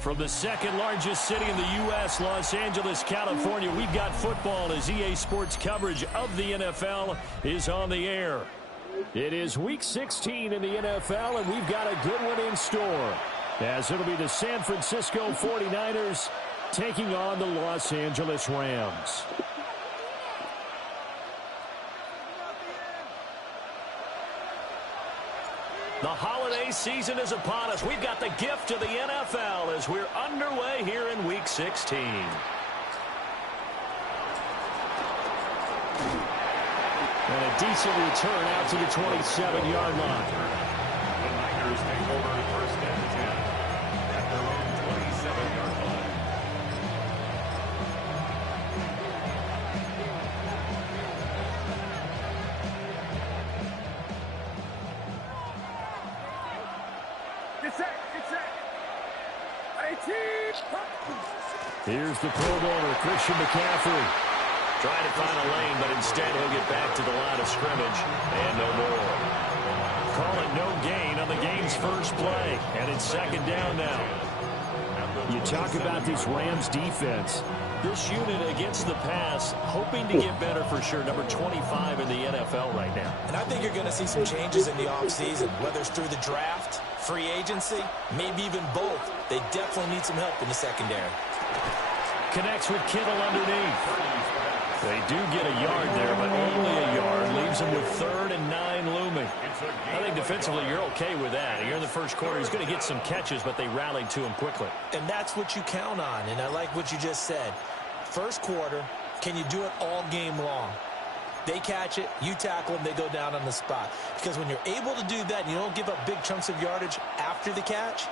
From the second largest city in the U.S., Los Angeles, California, we've got football as EA Sports coverage of the NFL is on the air. It is Week 16 in the NFL, and we've got a good one in store, as it'll be the San Francisco 49ers taking on the Los Angeles Rams. The holiday season is upon us. We've got the gift of the NFL as we're underway here in Week 16. And a decent return out to the 27-yard line. The Niners take over first and 10 at their own 27-yard line. Here's the Pro Bowler, Christian McCaffrey. Trying to find a lane, but instead he'll get back to the line of scrimmage and no more. Call it no gain on the game's first play, and it's second down now. You talk about this Rams defense. This unit against the pass, hoping to get better for sure. Number 25 in the NFL right now. And I think you're going to see some changes in the offseason, whether it's through the draft, free agency, maybe even both. They definitely need some help in the secondary. Connects with Kittle underneath. They do get a yard there, but only a yard. Leaves them with 3rd and 9 looming. I think defensively you're okay with that. Here in the first quarter, he's going to get some catches, but they rallied to him quickly. And that's what you count on, and I like what you just said. First quarter, can you do it all game long? They catch it, you tackle them, they go down on the spot. Because when you're able to do that and you don't give up big chunks of yardage after the catch,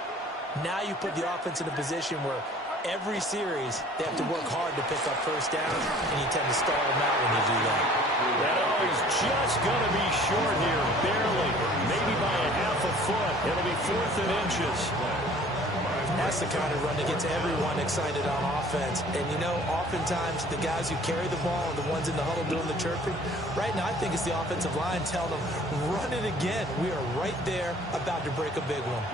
now you put the offense in a position where every series they have to work hard to pick up first downs, and you tend to stall them out when you do that. That is just going to be short here, barely, maybe by a half a foot. It'll be 4th and inches. That's the kind of run that gets everyone excited on offense. And, you know, oftentimes the guys who carry the ball are the ones in the huddle doing the chirping. Right now, I think it's the offensive line telling them, run it again. We are right there about to break a big one.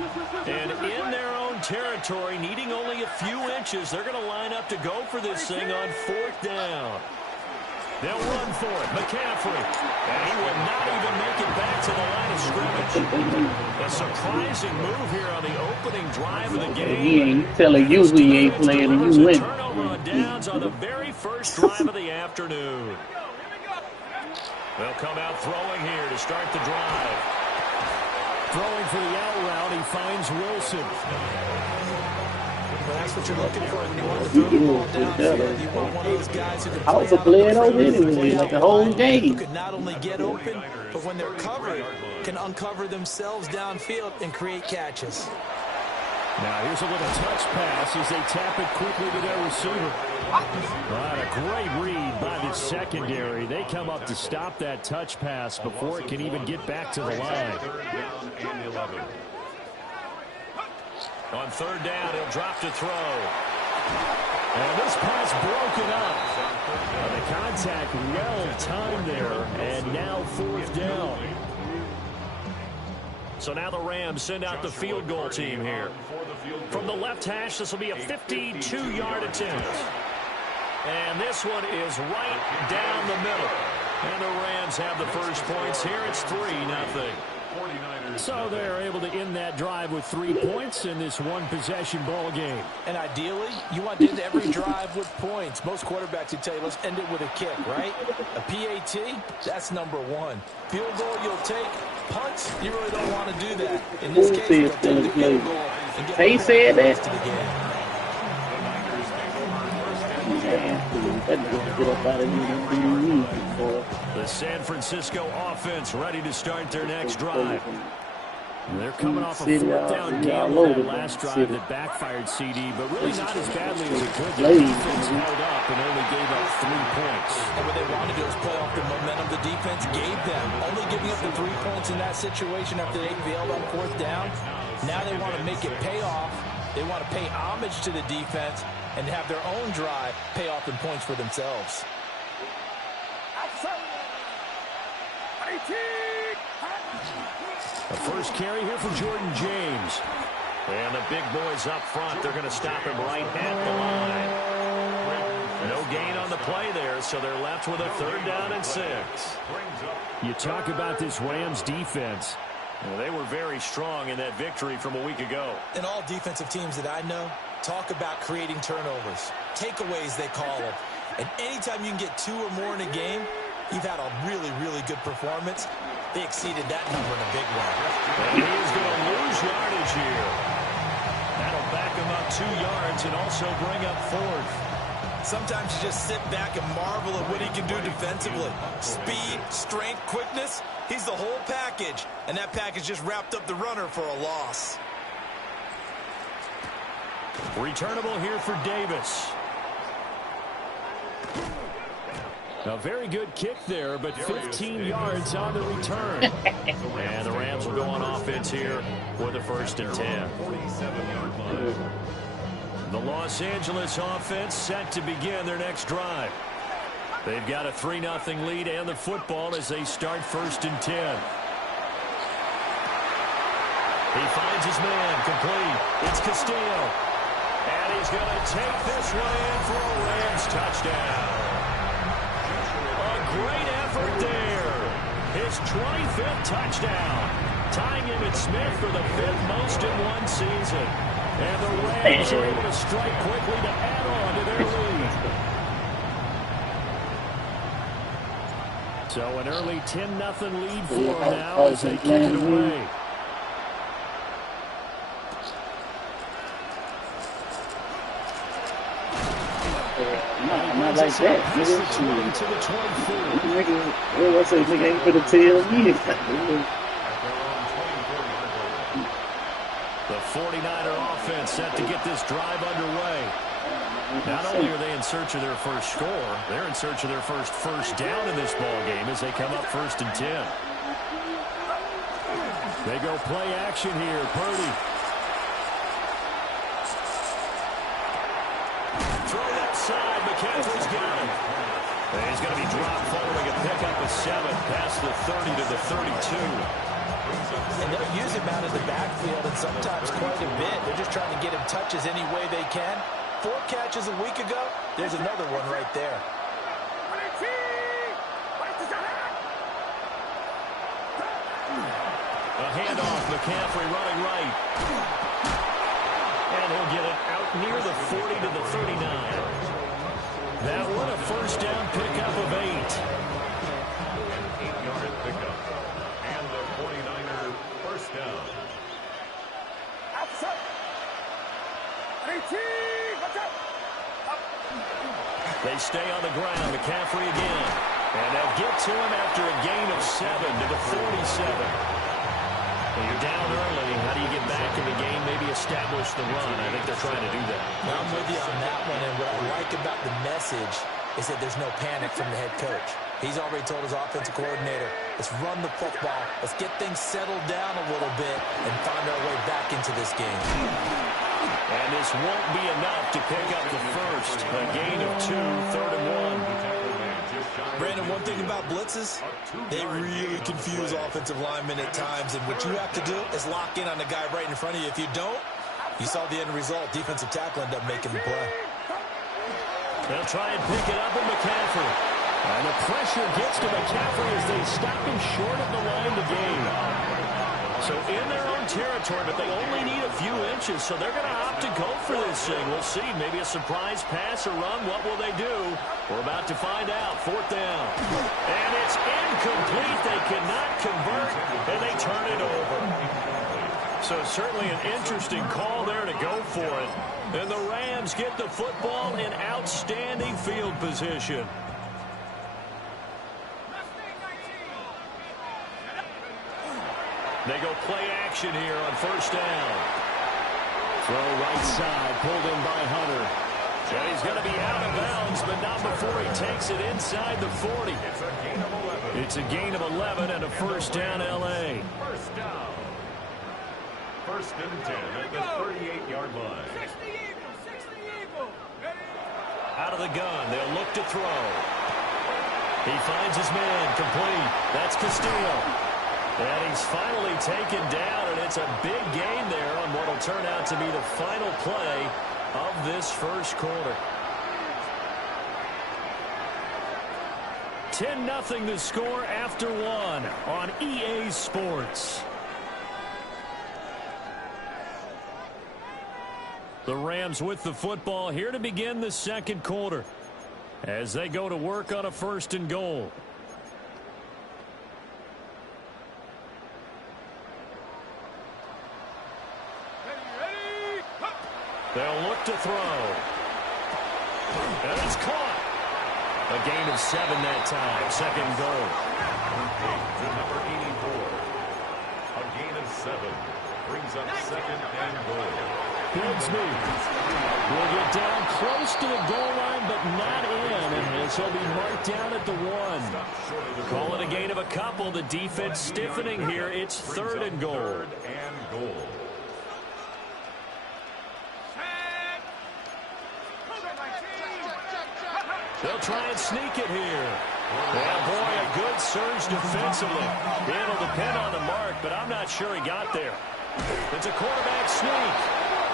And in their own territory, needing only a few inches, they're going to line up to go for this thing on 4th down. They'll run for it. McCaffrey. And he will not even make it back to the line of scrimmage. A surprising move here on the opening drive of the game. He ain't telling you he ain't playing and you win. Turnover on downs on the very first drive of the afternoon. They'll come out throwing here to start the drive. Throwing for the out route, he finds Wilson. Well, that's what you're looking for when you want to throw the ball downfield. You want one of those guys who can I was playing over anyway, like the whole game. Who can not only get open, but when they're covered, can uncover themselves downfield and create catches. Now here's a little touch pass as they tap it quickly to their receiver. Right, a great read by the secondary. They come up to stop that touch pass before it can even get back to the line. On 3rd down, he'll drop to throw. And this pass broken up. The contact well timed there, and now 4th down. So now the Rams send out the field goal team here. From the left hash, this will be a 52-yard attempt. And this one is right down the middle. And the Rams have the first points here. It's 3-0. So they're able to end that drive with 3 points in this one-possession ball game. And ideally, you want to end every drive with points. Most quarterbacks would tell you, let's end it with a kick, right? A PAT, that's number 1. Field goal, you'll take. Punts, you really don't want to do that. In this case, you'll take the field goal and get They said that. to the game. The San Francisco offense ready to start their next drive. They're coming off a 4th down game on that last drive that backfired CD, but really not as badly as it could. The defense held up and only gave up 3 points. And what they wanted to do is play off the momentum the defense gave them. Only giving up the 3 points in that situation after they failed on 4th down. Now they want to make it pay off. They want to pay homage to the defense and have their own drive pay off in points for themselves. The first carry here for Jordan James. And the big boys up front, they're going to stop him right at the line. No gain on the play there, so they're left with a 3rd down and 6. You talk about this Rams defense. Well, they were very strong in that victory from a week ago. And all defensive teams that I know talk about creating turnovers. Takeaways, they call them. And anytime you can get 2 or more in a game, you've had a really, really good performance. They exceeded that number in a big way. And he is going to lose yardage here. That'll back him up 2 yards and also bring up 4th. Sometimes you just sit back and marvel at what he can do defensively. Speed, strength, quickness. He's the whole package. And that package just wrapped up the runner for a loss. Returnable here for Davis. A very good kick there, but 15 yards on the return. And the Rams will go on offense here with a 1st and 10. 47-yard line. The Los Angeles offense set to begin their next drive. They've got a 3-0 lead and the football as they start 1st and 10. He finds his man complete. It's Castillo. And he's going to take this one in for a Rams touchdown. A great effort there. His 25th touchdown. Tying him at Smith for the 5th most in one season. And the Rams are able to strike quickly to add on to their lead. So an early 10-0 lead for them now as they kick it away. Not like that. To the 24. What's that nigga ain't for the tail years. The 49er offense set to get this drive underway. Not only are they in search of their first score, they're in search of their first down in this ball game as they come up 1st and 10. They go play action here. Purdy. Throw that side. McCaffrey's got him. And he's going to be dropped following a pickup of 7 past the 30 to the 32. And they'll use him out of the backfield and sometimes quite a bit. They're just trying to get him touches any way they can. 4 catches a week ago. There's another one right there. A handoff. McCaffrey running right. And he'll get it out near the 40 to the 39. That one a 1st down pickup of 8. An 8-yard pickup. And the 49er 1st down. They stay on the ground. McCaffrey again. And they'll get to him after a gain of 7 to the 47. When you're down early, how do you get back in the game, maybe establish the run? I think they're trying to do that. Now, I'm with you on that one, and what I like about the message is that there's no panic from the head coach. He's already told his offensive coordinator, let's run the football, let's get things settled down a little bit and find our way back into this game. And this won't be enough to pick up the first. A gain of 2, 3rd and 1. Brandon, one thing about blitzes, they really confuse offensive linemen at times, and what you have to do is lock in on the guy right in front of you. If you don't, you saw the end result. Defensive tackle ended up making the play. They'll try and pick it up with McCaffrey. And the pressure gets to McCaffrey as they stop him short of the line to gain. So in their own territory, but they only need a few inches, so they're going to opt to go for this thing. We'll see. Maybe a surprise pass or run. What will they do? We're about to find out. 4th down. And it's incomplete. They cannot convert, and they turn it over. So certainly an interesting call there to go for it. And the Rams get the football in outstanding field position. They go play action here on 1st down. Throw right side, pulled in by Hunter. And he's going to be out of bounds, but not before he takes it inside the 40. It's a gain of 11 and a 1st down, L.A. 1st down. 1st and 10 at the 38-yard line. Out of the gun, they'll look to throw. He finds his man, complete. That's Castillo. And he's finally taken down, and it's a big gain there on what will turn out to be the final play of this first quarter. 10-0 the score after one on EA Sports. The Rams with the football here to begin the second quarter as they go to work on a 1st and goal. They'll look to throw. And it's caught. A gain of 7 that time. 2nd goal. To number 84. A gain of 7. Brings up 2nd and goal. Bigsby will get down close to the goal line, but not in. And he'll be marked down at the 1. Call it a gain of a couple. The defense stiffening here. It's 3rd and goal. 3rd and goal. They'll try and sneak it here. Yeah, boy, a good surge defensively. It'll depend on the mark, but I'm not sure he got there. It's a quarterback sneak.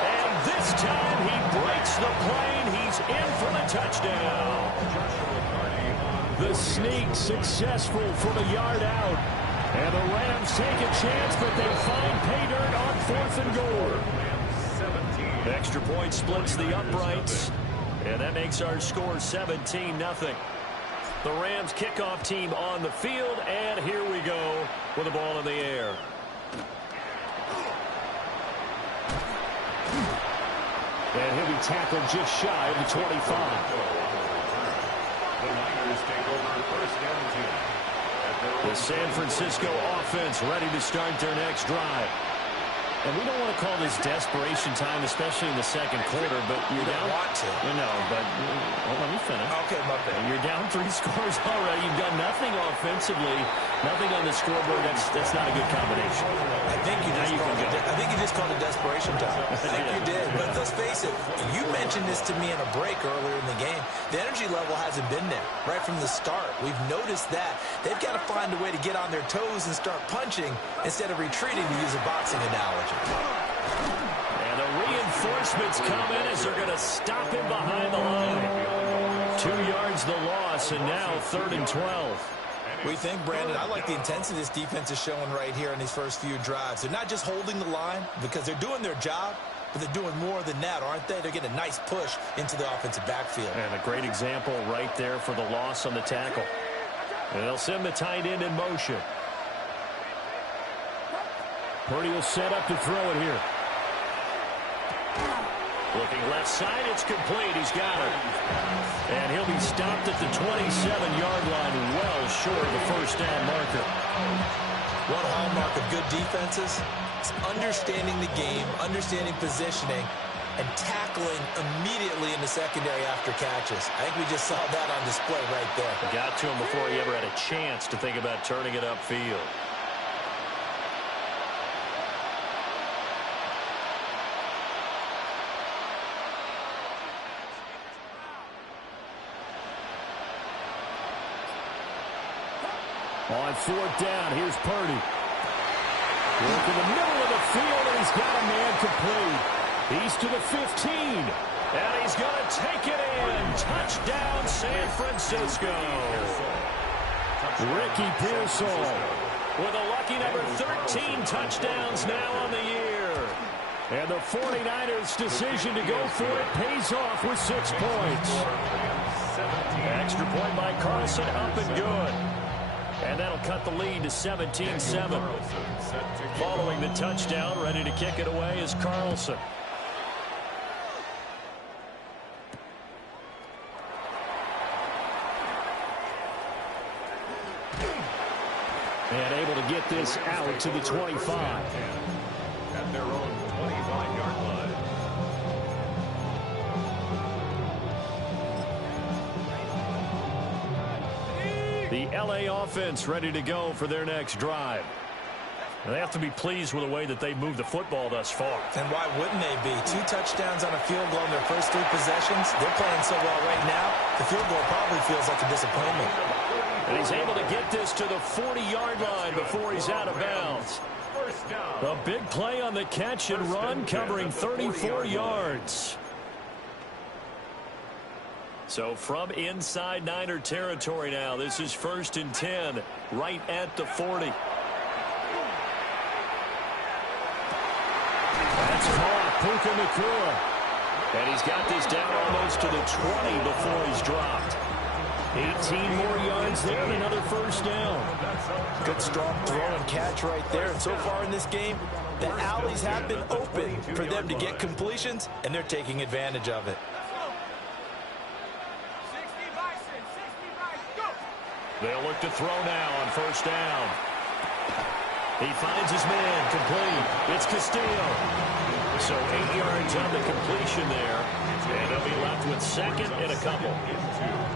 And this time he breaks the plane. He's in for the touchdown. The sneak successful from a yard out. And the Rams take a chance, but they find pay dirt on 4th and goal. Extra point splits the uprights. And that makes our score 17-0. The Rams kickoff team on the field, and here we go with the ball in the air. And he'll be tackled just shy of the 25. The Niners take over 1st and 10. The San Francisco offense ready to start their next drive. And we don't want to call this desperation time, especially in the second quarter, but you're down. Want to. No, but let me finish. Okay, my bad. You're down 3 scores already. You've done nothing offensively, nothing on the scoreboard. That's not a good combination. I think you just called it desperation time. I think you did. But let's face it, you mentioned this to me in a break earlier in the game. The energy level hasn't been there right from the start. We've noticed that. They've got to find a way to get on their toes and start punching instead of retreating, to use a boxing analogy. And the reinforcements come in as they're going to stop him behind the line. 2 yards the loss, and now 3rd and 12. We think, Brandon, I like the intensity this defense is showing right here in these first few drives. They're not just holding the line because they're doing their job, but they're doing more than that, aren't they? They're getting a nice push into the offensive backfield. And a great example right there for the loss on the tackle. And they'll send the tight end in motion. Purdy will set up to throw it here. Looking left side, it's complete. He's got it. And he'll be stopped at the 27-yard line, well short of the 1st down marker. One hallmark of good defenses is understanding the game, understanding positioning, and tackling immediately in the secondary after catches. I think we just saw that on display right there. Got to him before he ever had a chance to think about turning it upfield. On 4th down, here's Purdy. Work in the middle of the field, and he's got a man complete. He's to the 15, and he's going to take it in. Touchdown, San Francisco. Ricky Pearsall with a lucky number 13 touchdowns now on the year. And the 49ers' decision to go for it pays off with 6 points. Extra point by Carlson, up and good. And that'll cut the lead to 17-7. Following the touchdown, ready to kick it away is Carlson. And able to get this out to the 25. At their own 25-yard line. The L.A. offense ready to go for their next drive. And they have to be pleased with the way that they've moved the football thus far. And why wouldn't they be? 2 touchdowns on a field goal in their first 3 possessions. They're playing so well right now, the field goal probably feels like a disappointment. And he's able to get this to the 40-yard line before he's out of bounds. A big play on the catch and run, covering 34 yards. So from inside Niner territory now, this is 1st and 10, right at the 40. That's caught, Puka Nacua. And he's got this down almost to the 20 before he's dropped. 18 more yards there and another first down. Good strong throw and catch right there. And so far in this game, the alleys have been open for them to get completions, and they're taking advantage of it. They'll look to throw now on first down. He finds his man, complete. It's Castillo. So 8 yards on the completion there. And they'll be left with 2nd and a couple.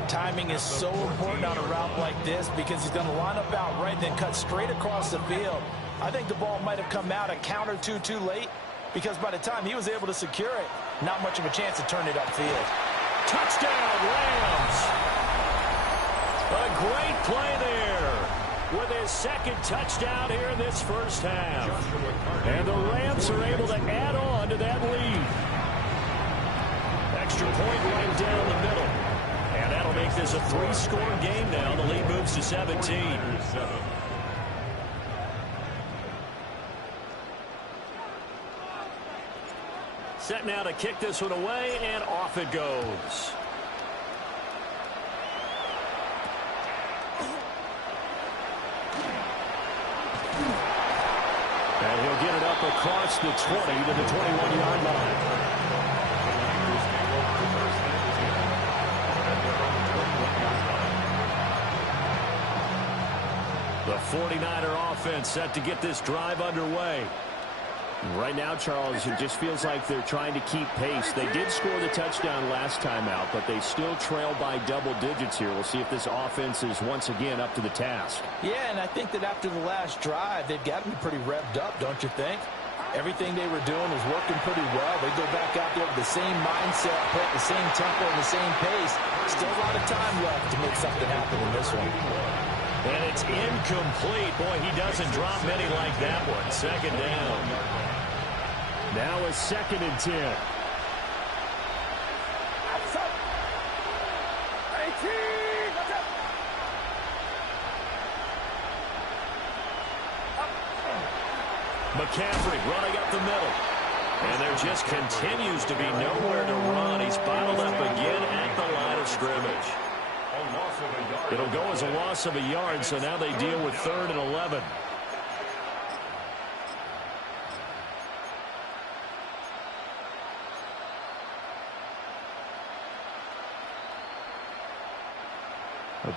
Timing is so important on a route like this because he's going to line up out right, then cut straight across the field. I think the ball might have come out a count or two too late because by the time he was able to secure it, not much of a chance to turn it upfield. Touchdown, Rams! A great play there with his 2nd touchdown here in this first half. And the Rams are able to add on to that lead. Extra point right down the middle. And that'll make this a 3-score game now. The lead moves to 17. Set now to kick this one away, and off it goes. And he'll get it up across the 20 to the 21-yard line. The 49er offense set to get this drive underway. Right now, Charles, it just feels like they're trying to keep pace. They did score the touchdown last time out, but they still trail by double digits here. We'll see if this offense is once again up to the task. Yeah, and I think that after the last drive, they've got to be pretty revved up, don't you think? Everything they were doing was working pretty well. They go back out there with the same mindset, put the same tempo and the same pace. Still a lot of time left to make something happen in this one. And it's incomplete. Boy, he doesn't drop many like that one. 2nd down. Now a 2nd and 10. McCaffrey running up the middle. And there just continues to be nowhere to run. He's bottled up again at the line of scrimmage. It'll go as a loss of a yard, so now they deal with 3rd and 11.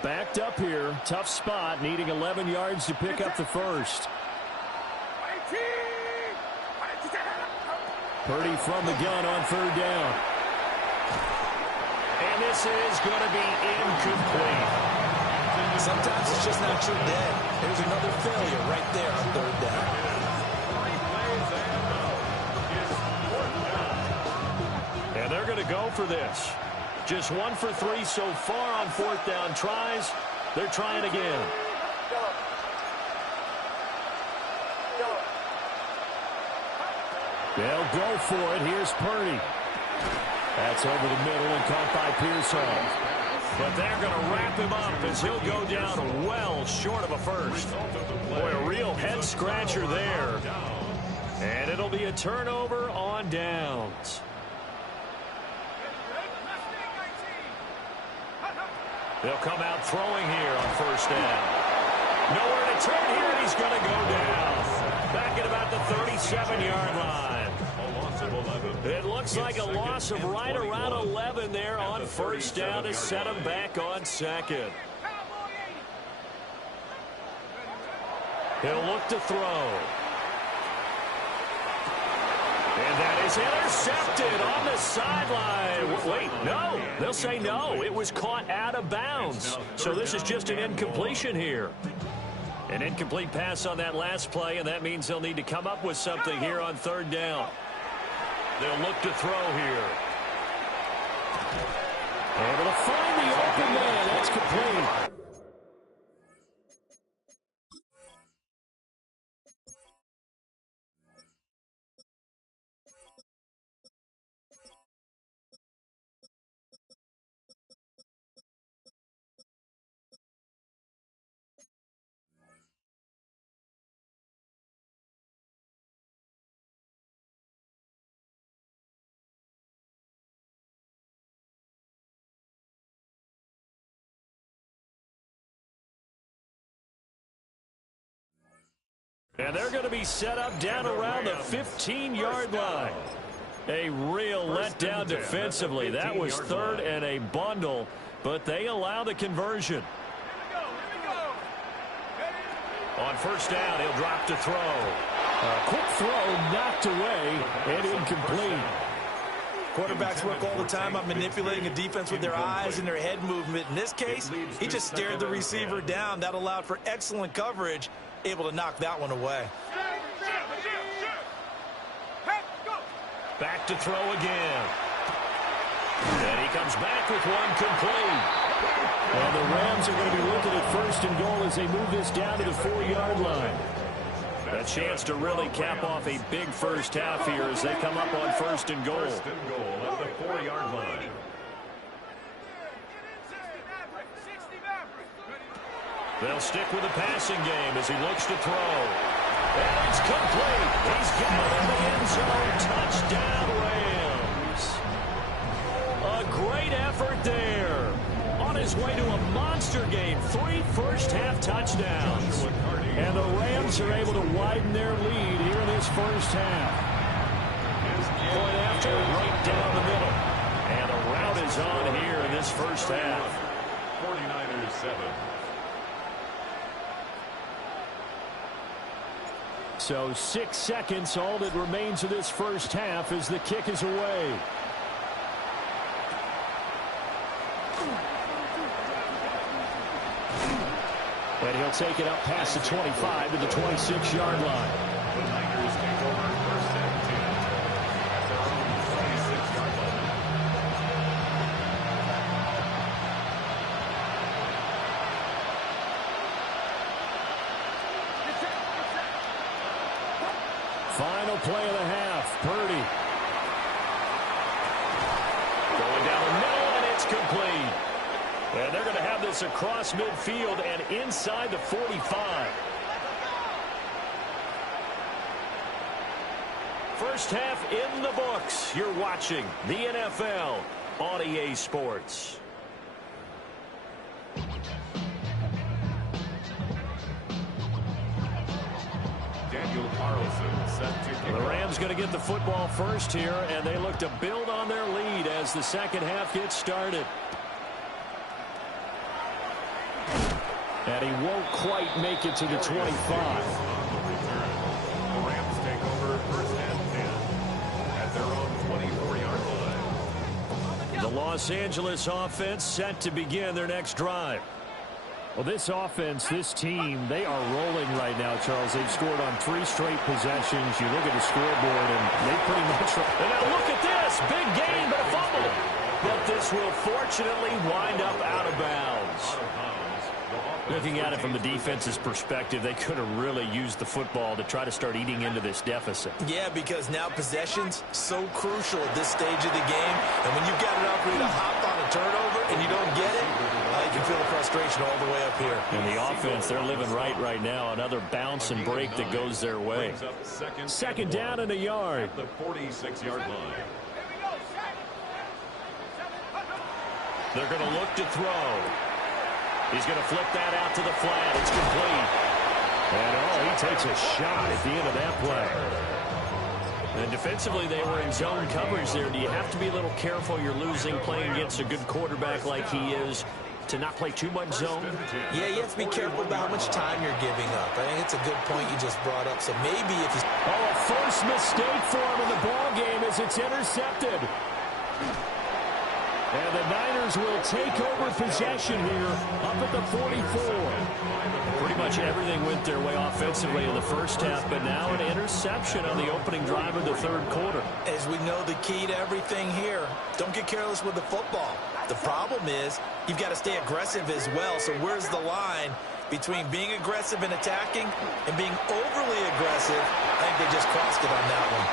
Backed up here, tough spot, needing 11 yards to pick up the first. Purdy from the gun on 3rd down. And this is going to be incomplete. Sometimes it's just not your day. There's another failure right there on 3rd down. And they're going to go for this. Just 1 for 3 so far on 4th down tries. They're trying again. They'll go for it. Here's Purdy. That's over the middle and caught by Pearsall. But they're going to wrap him up as he'll go down well short of a first. Boy, a real head-scratcher there. And it'll be a turnover on downs. They'll come out throwing here on 1st down. Nowhere to turn here, and he's going to go down. Back at about the 37-yard line. It looks like a loss of right around 11 there on 1st down to set him back on 2nd. He'll look to throw. And that is intercepted on the sideline. Wait, no. They'll say no. It was caught out of bounds. So this is just an incompletion here. An incomplete pass on that last play, and that means they'll need to come up with something here on 3rd down. They'll look to throw here. Able to find the open man. That's complete. And they're going to be set up down around the 15-yard line. A real letdown defensively. That was third and a bundle, but they allow the conversion. On first down, he'll drop to throw. A quick throw knocked away and incomplete. Quarterbacks work all the time on manipulating a defense with their eyes and their head movement. In this case, he just stared the receiver down. That allowed for excellent coverage, able to knock that one away. Back to throw again. And he comes back with one complete. And the Rams are going to be looking at first and goal as they move this down to the 4-yard line. A chance to really cap off a big first half here as they come up on first and goal. First and goal at the 4-yard line. They'll stick with the passing game as he looks to throw. And it's complete. He's got it in the end zone. Touchdown, Rams. A great effort there. On his way to a monster game. 3 first-half touchdowns. And the Rams are able to widen their lead here in this first half. Point after, right down the middle. And a rout is on here in this first half. 49ers 7. So 6 seconds, all that remains of this first half as the kick is away. And he'll take it up past the 25 to the 26-yard line. The Niners take over first and 10 at their own 26-yard line. Final play of the half. Purdy. Going down the middle, and it's complete. And they're going to have this across midfield and inside the 45. First half in the books. You're watching the NFL on EA Sports. Daniel Carlson set to kick The off. Rams going to get the football first here, and they look to build on their lead as the second half gets started. And he won't quite make it to the 25. The Rams take over first and 10 at their own 24-yard line. The Los Angeles offense set to begin their next drive. Well, this offense, this team, they are rolling right now, Charles. They've scored on 3 straight possessions. You look at the scoreboard, and they pretty much... And now look at this. Big gain, but a fumble. But this will fortunately wind up out of bounds. Looking at it from the defense's perspective, they could have really used the football to try to start eating into this deficit. Yeah, because now possession's so crucial at this stage of the game. And when you've got an opportunity to hop on a turnover and you don't get it, you can feel the frustration all the way up here. And the offense, they're living right now. Another bounce and break that goes their way. Second down and a yard. At the 46-yard line. They're going to look to throw. He's going to flip that out to the flat. It's complete. And, he takes a shot at the end of that play. And defensively, they were in zone coverage there. Do you have to be a little careful? You're losing playing against a good quarterback like he is to not play too much zone? Yeah, you have to be careful about how much time you're giving up. I think it's a good point you just brought up. So maybe if you... A first mistake for him in the ball game as it's intercepted. And the Niners will take over possession here up at the 44. Pretty much everything went their way offensively in the first half, but now an interception on the opening drive of the third quarter. As we know, the key to everything here, don't get careless with the football. The problem is you've got to stay aggressive as well. So where's the line between being aggressive and attacking and being overly aggressive? I think they just crossed it on that one.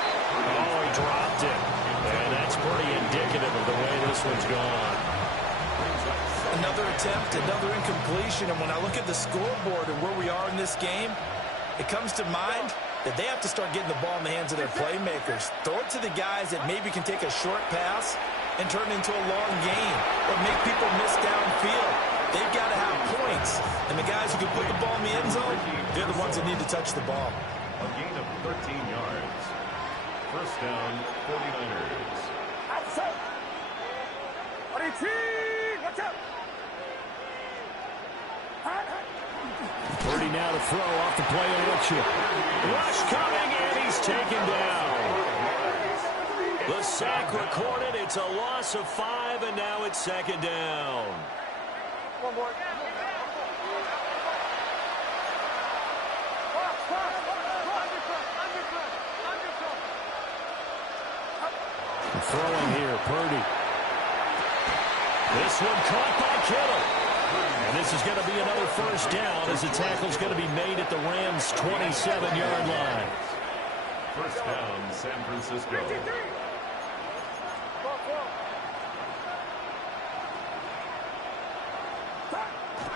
Oh, he dropped it. And that's pretty indicative of the way this one's gone. Another attempt, another incompletion. And when I look at the scoreboard and where we are in this game, it comes to mind that they have to start getting the ball in the hands of their playmakers. Throw it to the guys that maybe can take a short pass and turn it into a long gain or make people miss downfield. They've got to have points. And the guys who can put the ball in the end zone, they're the ones that need to touch the ball. A gain of 13 yards. First down, 49ers. Purdy now to throw off the play action. Rush coming, and he's taken down. The sack recorded. It's a loss of 5, and now it's second down. One more. Throwing here, Purdy. This one caught by Kittle. And this is going to be another first down as the tackle's going to be made at the Rams' 27-yard line. First down, San Francisco.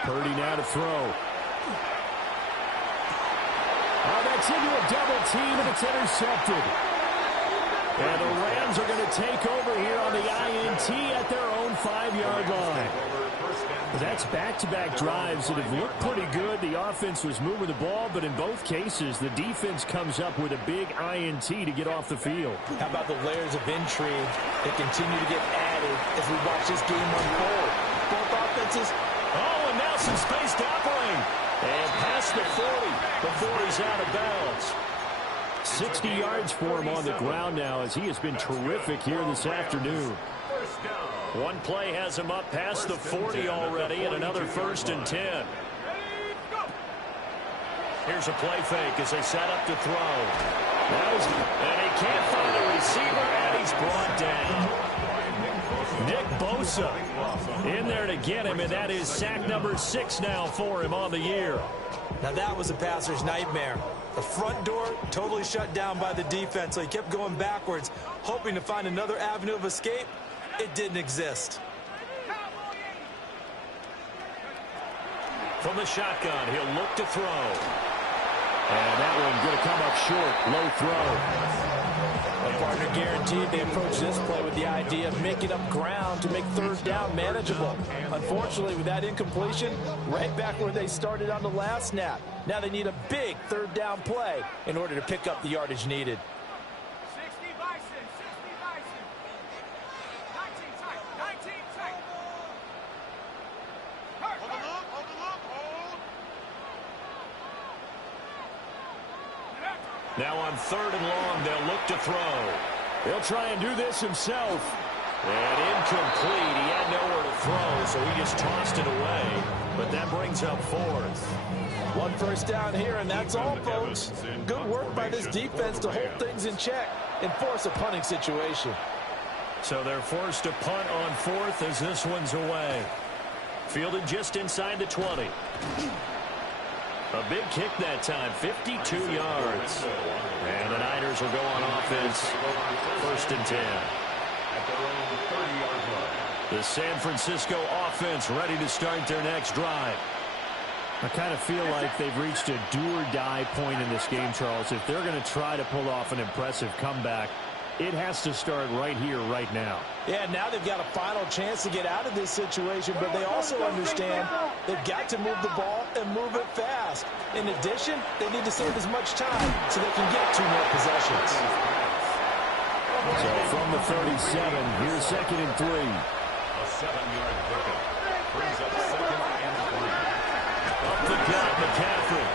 Purdy now to throw. Oh, that's into a double team, and it's intercepted. And the Rams are going to take over here on the INT at their own 5-yard line. That's back-to-back drives that have looked pretty good. The offense was moving the ball, but in both cases, the defense comes up with a big INT to get off the field. How about the layers of intrigue that continue to get added as we watch this game unfold? Both offenses. Oh, and now some space to operate. And past the 40 before he's out of bounds. 60 yards for him on the ground now as he has been terrific here this afternoon. One play has him up past the 40 already, and another 1st and 10. Here's a play fake as they set up to throw. And he can't find a receiver, and he's brought down. Nick Bosa in there to get him, and that is sack number 6 now for him on the year. Now that was a passer's nightmare. The front door totally shut down by the defense, so he kept going backwards, hoping to find another avenue of escape. It didn't exist. From the shotgun, he'll look to throw. And that one going to come up short. Low throw. A partner guaranteed they approach this play with the idea of making up ground to make third down manageable. Unfortunately, with that incompletion, right back where they started on the last snap. Now they need a big third down play in order to pick up the yardage needed. 60 Bison, 60 Bison. 19 tight, 19 tight. Hold the look, hold the look, hold. Now on 3rd and long, they'll look to throw. He'll try and do this himself. And incomplete. He had nowhere to throw, so he just tossed it away. But that brings up 4th. One first down here, and that's all, folks. Good work by this defense to hold things in check and force a punting situation. So they're forced to punt on 4th as this one's away. Fielded just inside the 20. A big kick that time, 52 yards. And the Niners will go on offense, 1st and 10. At their own 30-yard line. The San Francisco offense ready to start their next drive. I kind of feel like they've reached a do-or-die point in this game, Charles. If they're going to try to pull off an impressive comeback, it has to start right here, right now. Yeah, now they've got a final chance to get out of this situation, but they also understand they've got to move the ball and move it fast. In addition, they need to save as much time so they can get 2 more possessions. So from the 37, here's 2nd and 3. A 7-yard pickup. Brings up 2nd and 3. Up the gut, McCaffrey.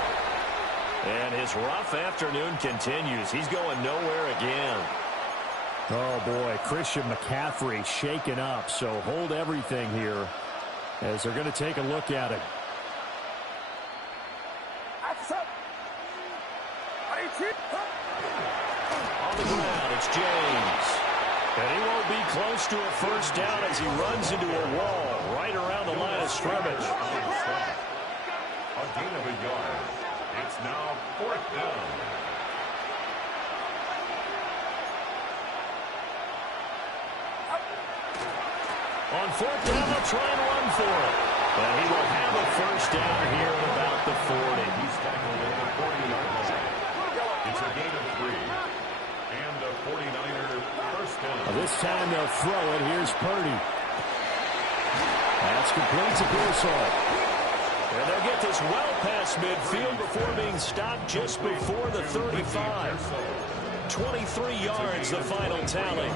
And his rough afternoon continues. He's going nowhere again. Oh, boy, Christian McCaffrey shaken up, so hold everything here as they're going to take a look at it. On the ground, it's James. And he won't be close to a first down as he runs into a wall right around the line of scrimmage. A gain of a yard. It's now 4th down. On 4th down, they'll try and run for it. And he will have a first down here at about the 40. He's tackled at the 40-yard line. It's a gain of 3. And a 49er first down. This time they'll throw it. Here's Purdy. And That's complete to Pearsall. And they'll get this well past midfield before being stopped just before the 35. 23 yards, the final tally.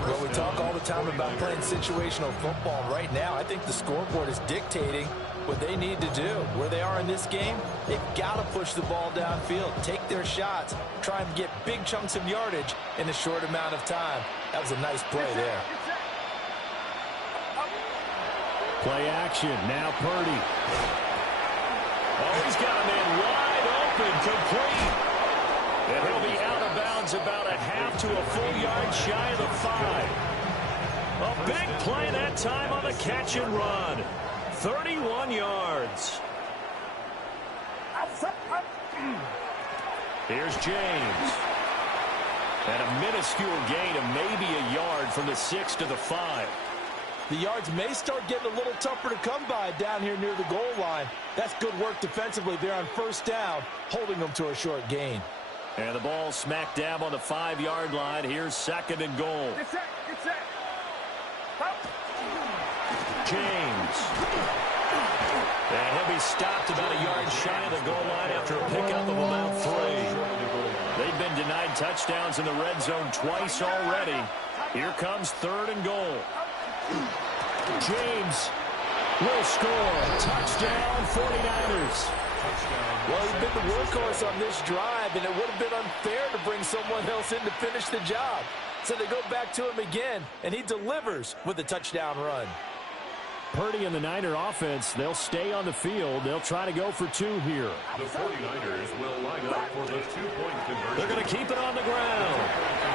Well, we talk all the time about playing situational football. Right now, I think the scoreboard is dictating what they need to do. Where they are in this game, they've got to push the ball downfield, take their shots, try and get big chunks of yardage in a short amount of time. That was a nice play there. Play action. Now Purdy. Oh, he's got a man wide open, complete. And he'll be out of bounds about a half to a full yard shy of the 5. A big play that time on the catch and run. 31 yards. Here's James. And a minuscule gain of maybe a yard from the 6 to the 5. The yards may start getting a little tougher to come by down here near the goal line. That's good work defensively there on first down, holding them to a short gain. And the ball smack dab on the 5-yard line. Here's 2nd and goal. Get set. Get set. James. And he'll be stopped about a yard shy of the goal line after a pickup of about 3. They've been denied touchdowns in the red zone twice already. Here comes 3rd and goal. James will score. Touchdown, 49ers. Well, he's been the workhorse on this drive, and it would have been unfair to bring someone else in to finish the job. So they go back to him again, and he delivers with a touchdown run. Purdy and the Niner offense, they'll stay on the field. They'll try to go for 2 here. The 49ers will line up for the 2-point conversion. They're going to keep it on the ground.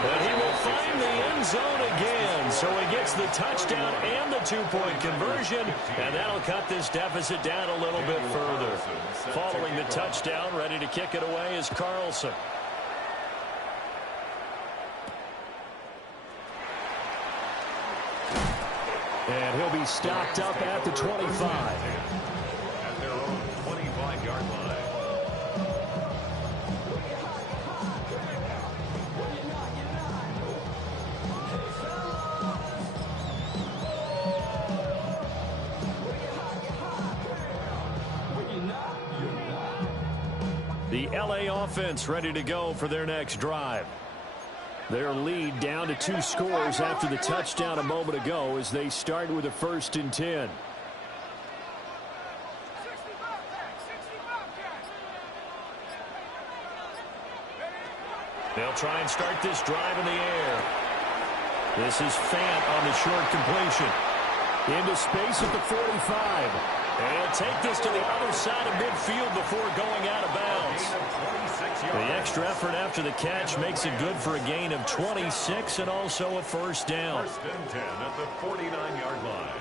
But he will find the end zone again. So he gets the touchdown and the 2-point conversion. And that'll cut this deficit down a little bit further. Following the touchdown, ready to kick it away is Carlson. And he'll be stopped up at the 25. At their own 25-yard line. The LA offense ready to go for their next drive. Their lead down to 2 scores after the touchdown a moment ago as they start with a 1st and 10. They'll try and start this drive in the air. This is Fant on the short completion. Into space at the 45. And he'll take this to the other side of midfield before going out of bounds. The extra effort after the catch makes it good for a gain of 26 and also a 1st down. 1st and 10 at the 49-yard line.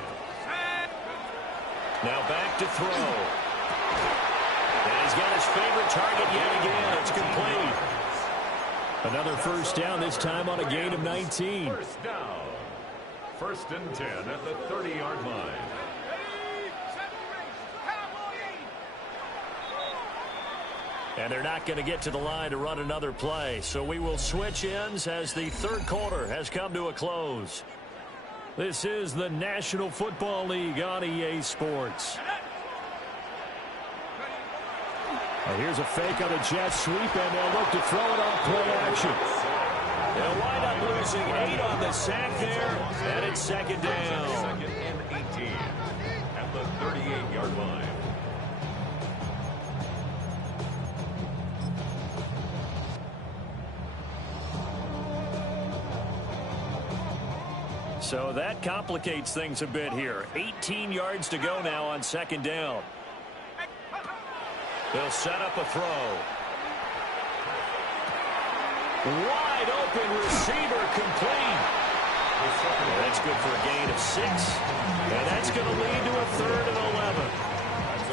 Now back to throw. And he's got his favorite target yet again. It's complete. Another 1st down, this time on a gain of 19. 1st down. 1st and 10 at the 30-yard line. And they're not going to get to the line to run another play. So we will switch ends as the 3rd quarter has come to a close. This is the National Football League on EA Sports. Here's a fake on a jet sweep, and they'll look to throw it on play action. They'll wind up losing 8 on the sack there, and it's 2nd down. 2nd and 18 at the 38-yard line. So that complicates things a bit here. 18 yards to go now on 2nd down. They'll set up a throw. Wide open receiver complete. That's good for a gain of 6. And that's going to lead to a 3rd and 11.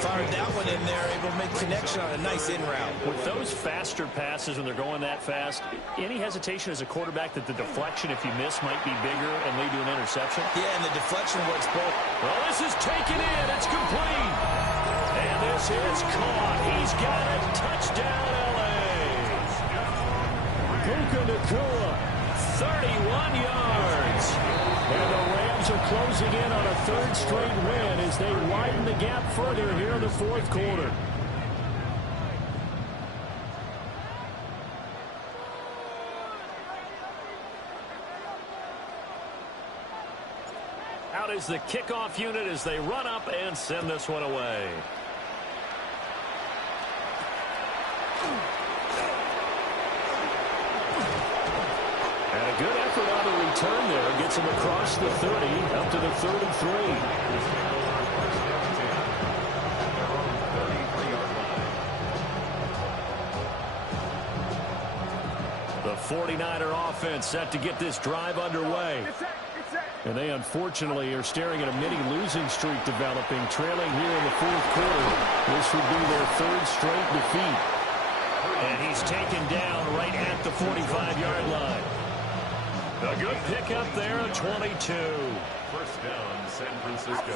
Fired that one in there, able to make connection on a nice in route. With those faster passes when they're going that fast, any hesitation as a quarterback that the deflection, if you miss, might be bigger and lead to an interception? Yeah, and the deflection works both. Well, this is taken in. It's complete. And this is caught. He's got it. Touchdown, L.A. Puka Nacua, 31 yards. And the Rams are closing in on a third straight win as they widen the gap further here in the fourth quarter. Out is the kickoff unit as they run up and send this one away. And a good effort on the return there. Gets him across the 30, up to the 33. The 49er offense set to get this drive underway. And they unfortunately are staring at a mini losing streak developing, trailing here in the fourth quarter. This would be their third straight defeat. And he's taken down right at the 45-yard line. A good pickup there at 22. First down, San Francisco.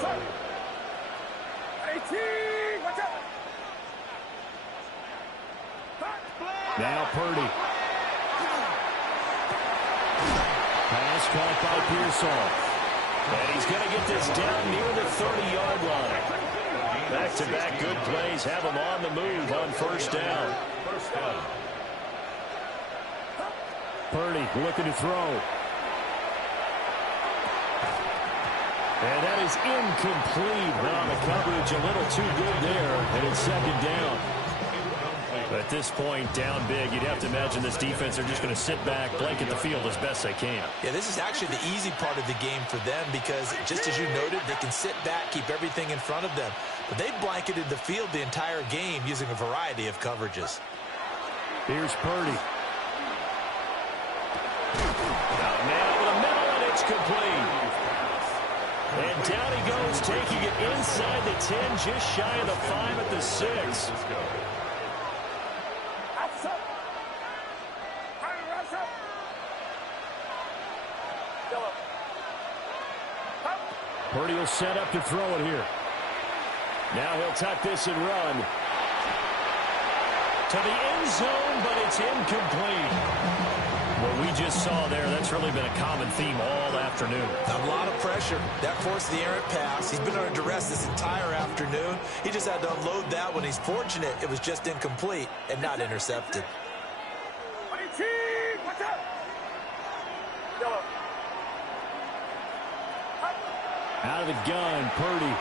18, watch out. Now Purdy. Pass caught by Pearsall. And he's going to get this down near the 30-yard line. Back-to-back good plays have him on the move on first down. First down. Purdy looking to throw. And that is incomplete. Now the coverage a little too good there, and it's second down. At this point, down big, you'd have to imagine this defense are just going to sit back, blanket the field as best they can. Yeah, this is actually the easy part of the game for them because, just as you noted, they can sit back, keep everything in front of them. But they blanketed the field the entire game using a variety of coverages. Here's Purdy. Man over the middle, and it's complete. And down he goes, taking it inside the 10, just shy of the 5 at the 6. Purdy will set up to throw it here. Now he'll tuck this and run. To the end zone, but it's incomplete. What we just saw there, that's really been a common theme all afternoon. A lot of pressure. That forced the errant pass. He's been under duress this entire afternoon. He just had to unload that one. He's fortunate it was just incomplete and not intercepted. 18, watch out. Out of the gun, Purdy.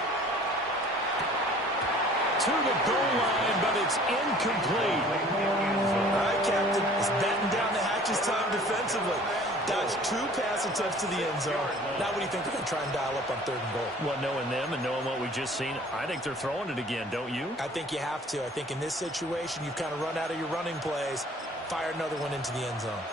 To the goal line, but it's incomplete. All right, Captain. He's batting down the hatches time defensively. Dodged 2 pass attempts to the end zone. Now what do you think they're going to try and dial up on 3rd and goal? Well, knowing them and knowing what we just seen, I think they're throwing it again, don't you? I think you have to. I think in this situation, you've kind of run out of your running plays. Fire another one into the end zone.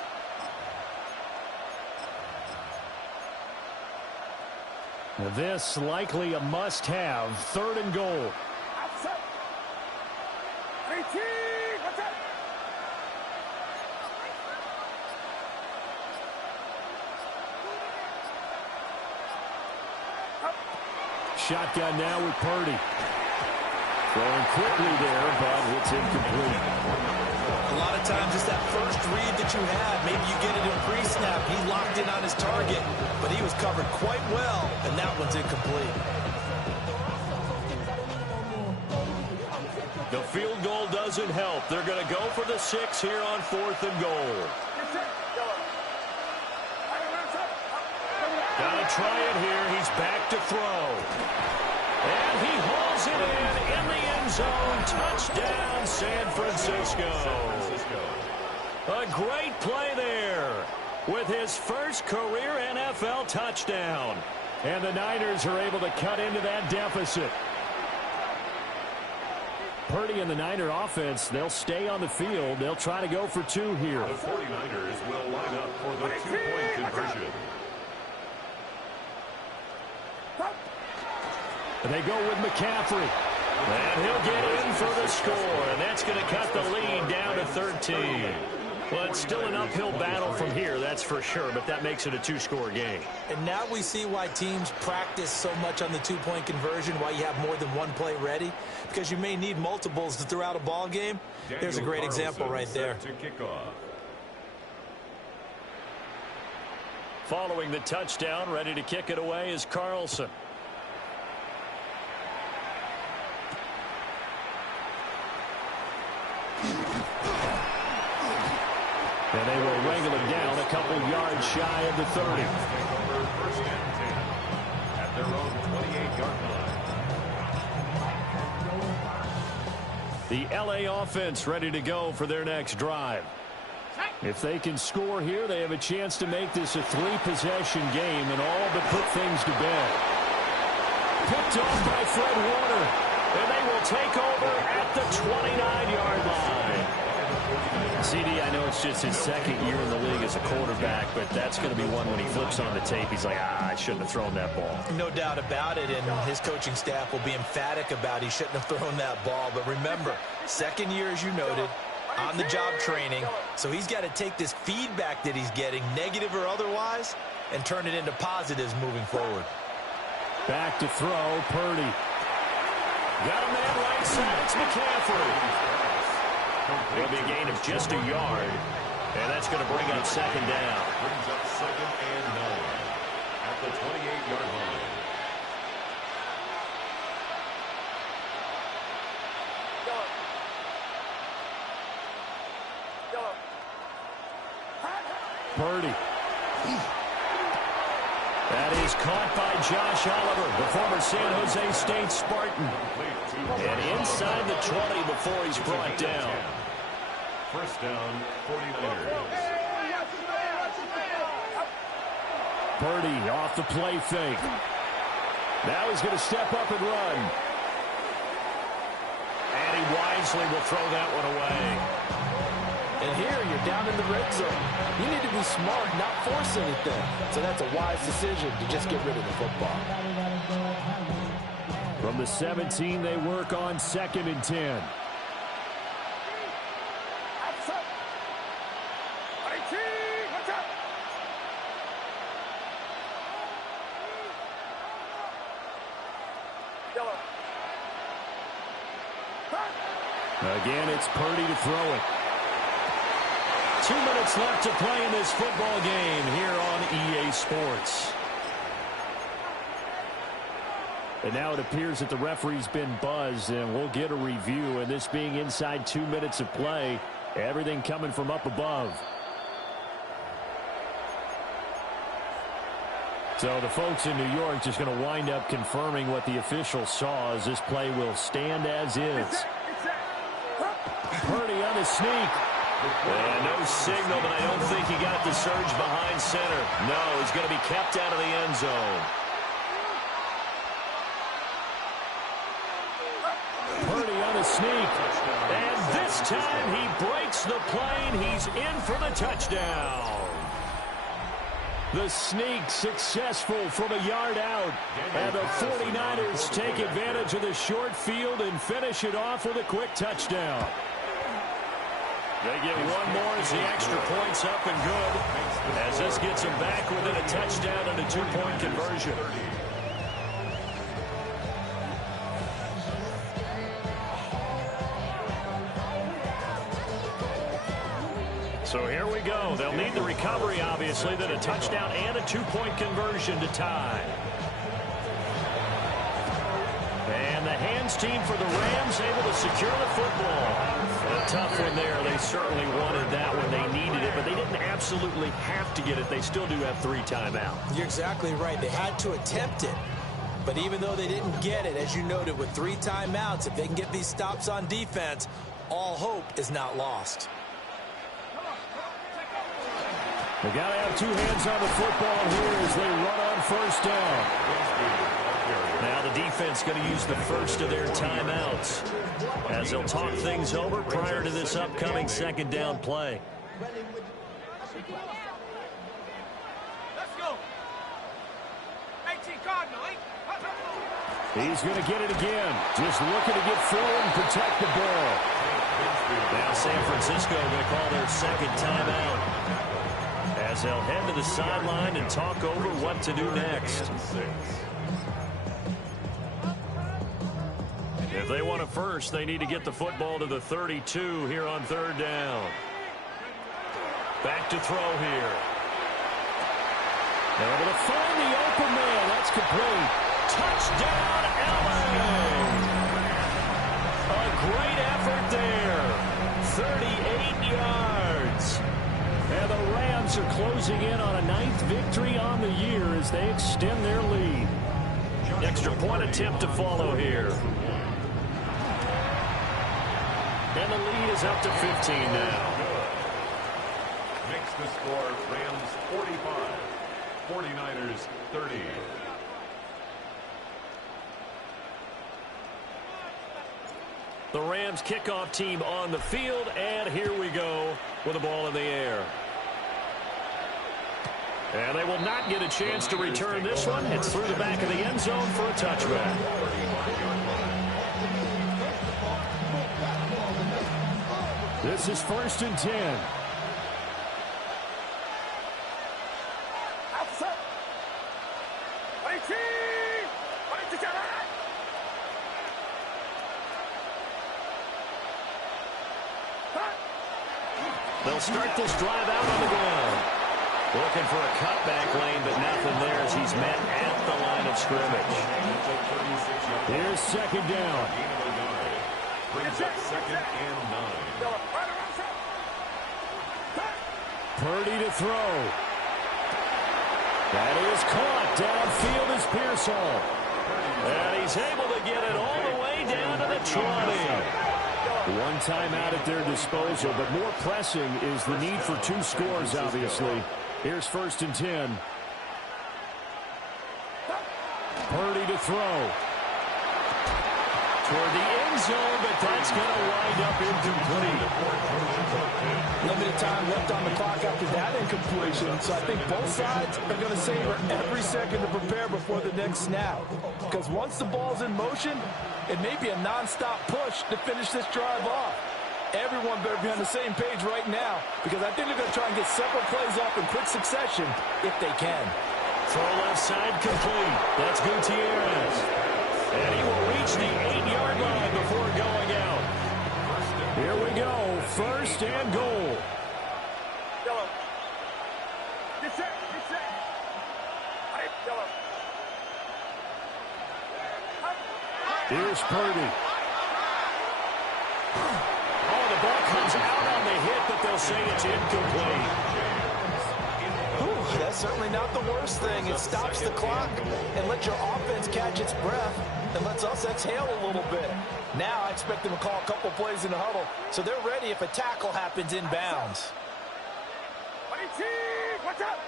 This likely a must-have. 3rd and goal. Outside. 18, watch out. Shotgun now with Purdy. Throwing quickly there, but it's incomplete. A lot of times it's that first read that you had. Maybe you get it in pre-snap. He locked in on his target, but he was covered quite well, and that one's incomplete. The field goal doesn't help. They're going to go for the 6 here on 4th and goal. Got to try it here. He's back to throw. And he hauls it in the end zone. Touchdown, San Francisco. A great play there with his first career NFL touchdown. And the Niners are able to cut into that deficit. Purdy and the Niner offense, they'll stay on the field. They'll try to go for 2 here. The 49ers will line up for the 2-point conversion. They go with McCaffrey. And he'll get in for the score, and that's going to cut the lead down to 13. Well, it's still an uphill battle from here, that's for sure, but that makes it a 2-score game. And now we see why teams practice so much on the 2-point conversion, why you have more than one play ready, because you may need multiples to throw out a ball game. There's a great example right there. To kick off. Following the touchdown, ready to kick it away is Carlson. And they will wrangle him down a couple yards shy of the 30. First and 10 at their own 28-yard line. The LA offense ready to go for their next drive. If they can score here, they have a chance to make this a 3-possession game and all but put things to bed. Picked off by Fred Warner, and they will take over at the 29-yard line. CD, I know it's just his second year in the league as a quarterback, but that's going to be one when he flips on the tape, he's like, I shouldn't have thrown that ball. No doubt about it, and his coaching staff will be emphatic about he shouldn't have thrown that ball. But remember, second year, as you noted, on-the-job training, so he's got to take this feedback that he's getting, negative or otherwise, and turn it into positives moving forward. Back to throw, Purdy. Got a man right side, it's McCaffrey. It'll be a gain of just a yard, and that's going to bring up second down. Brings up second and 9 at the 28-yard line. Purdy. That is caught by Josh Oliver, the former San Jose State Spartan. And inside the 20 before he's brought down. First down, 49ers. Purdy off the play fake. Now he's going to step up and run. And he wisely will throw that one away. And here you're down in the red zone. You need to be smart, not force anything. So that's a wise decision to just get rid of the football. From the 17, they work on 2nd and 10. Again, it's Purdy to throw it. 2 minutes left to play in this football game here on EA Sports. And now it appears that the referee's been buzzed, and we'll get a review. And this being inside 2 minutes of play, everything coming from up above. So the folks in New York just going to wind up confirming what the official saw, as this play will stand as is. Purdy on the sneak. And no signal, but I don't think he got the surge behind center. No, he's going to be kept out of the end zone. Purdy on a sneak. And this time he breaks the plane. He's in for the touchdown. The sneak successful from a yard out. And the 49ers take advantage of the short field and finish it off with a quick touchdown. They get one more as the extra point's up and good, as this gets them back within a touchdown and a 2-point conversion. So here we go. They'll need the recovery, obviously, then a touchdown and a 2-point conversion to tie. And the hands team for the Rams able to secure the football. A tough one there. They certainly wanted that one. They needed it, but they didn't absolutely have to get it. They still do have 3 timeouts. You're exactly right. They had to attempt it. But even though they didn't get it, as you noted, with 3 timeouts, if they can get these stops on defense, all hope is not lost. They got to have 2 hands on the football here as they run on first down. Now the defense going to use the first of their timeouts as they'll talk things over prior to this upcoming second down play. Let's go. 18 Cardinal. He's going to get it again. Just looking to get forward and protect the ball. Now San Francisco going to call their second timeout as they'll head to the sideline and talk over what to do next. If they want a first, they need to get the football to the 32 here on third down. Back to throw here. Able to find the open man. That's complete. Touchdown, LA! A great effort there. 38 yards. And the Rams are closing in on a 9th victory on the year as they extend their lead. Extra point attempt to follow here. And the lead is up to 15 now. Makes the score Rams 45, 49ers 30. The Rams kickoff team on the field, and here we go with the ball in the air. And they will not get a chance to return this one. It's through the back of the end zone for a touchback. This is 1st and 10. They'll start this drive out on the ground. Looking for a cutback lane, but nothing there as he's met at the line of scrimmage. Here's 2nd down. Brings up 2nd and 9. Purdy to throw. That is caught. Downfield is Pearsall. And he's able to get it all the way down to the 20. One timeout at their disposal, but more pressing is the need for 2 scores, obviously. Here's 1st and 10. Purdy to throw. Toward the end zone, but that's going to wind up incomplete. Limited time left on the clock after that incompletion, so I think both sides are going to savor every second to prepare before the next snap. Because once the ball's in motion, it may be a non-stop push to finish this drive off. Everyone better be on the same page right now, because I think they're going to try and get several plays off in quick succession if they can. Throw left side complete. That's Gutierrez. And he will reach the 8-yard line before going out. Here we go. 1st and goal. Here's Purdy. Oh, the ball comes out on the hit, but they'll say it's incomplete. Whew, that's certainly not the worst thing. It stops the clock and lets your offense catch its breath and lets us exhale a little bit. Now I expect them to call a couple plays in the huddle so they're ready if a tackle happens inbounds. Watch out!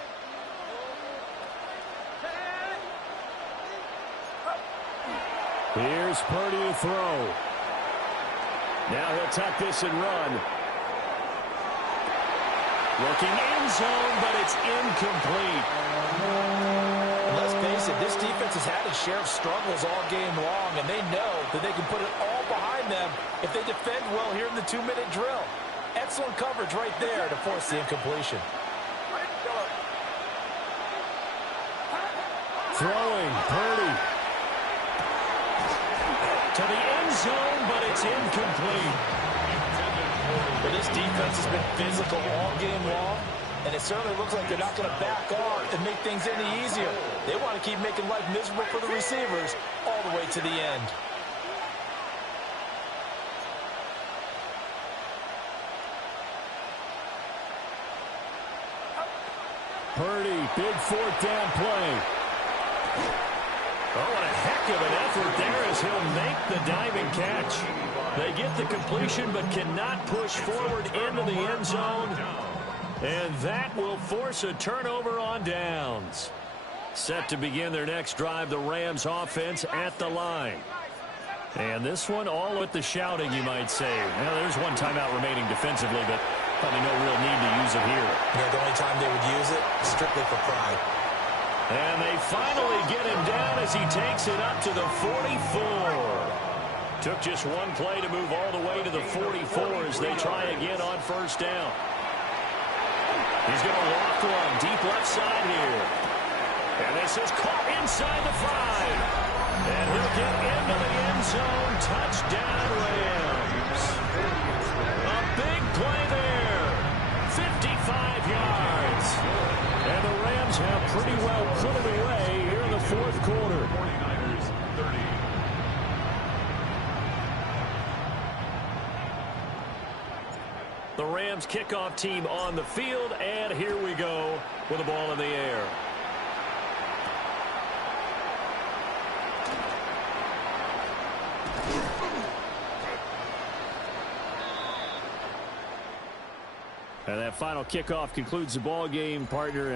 Here's Purdy to throw. Now he'll tuck this and run. Looking end zone, but it's incomplete. Let's face it, this defense has had its share of struggles all game long, and they know that they can put it all behind them if they defend well here in the 2-minute drill. Excellent coverage right there to force the incompletion. Throwing, Purdy. To the end zone, but it's incomplete. But this defense has been physical all game long, and it certainly looks like they're not going to back off and make things any easier. They want to keep making life miserable for the receivers all the way to the end. Purdy, big 4th down play. Oh, what a heck of an effort there as he'll make the diving catch. They get the completion but cannot push forward into the end zone. And that will force a turnover on downs. Set to begin their next drive, the Rams offense at the line. And this one all with the shouting, you might say. Now, there's one timeout remaining defensively, but probably no real need to use it here. Yeah, the only time they would use it, strictly for pride. And they finally get him down as he takes it up to the 44. Took just one play to move all the way to the 44 as they try again on 1st down. He's going to loft one deep left side here. And this is caught inside the 5. And he'll get into the end zone. Touchdown, Rams. A big play there. 55 yards. And the Rams have pretty well The Rams kickoff team on the field, and here we go with the ball in the air. And that final kickoff concludes the ball game, partner. And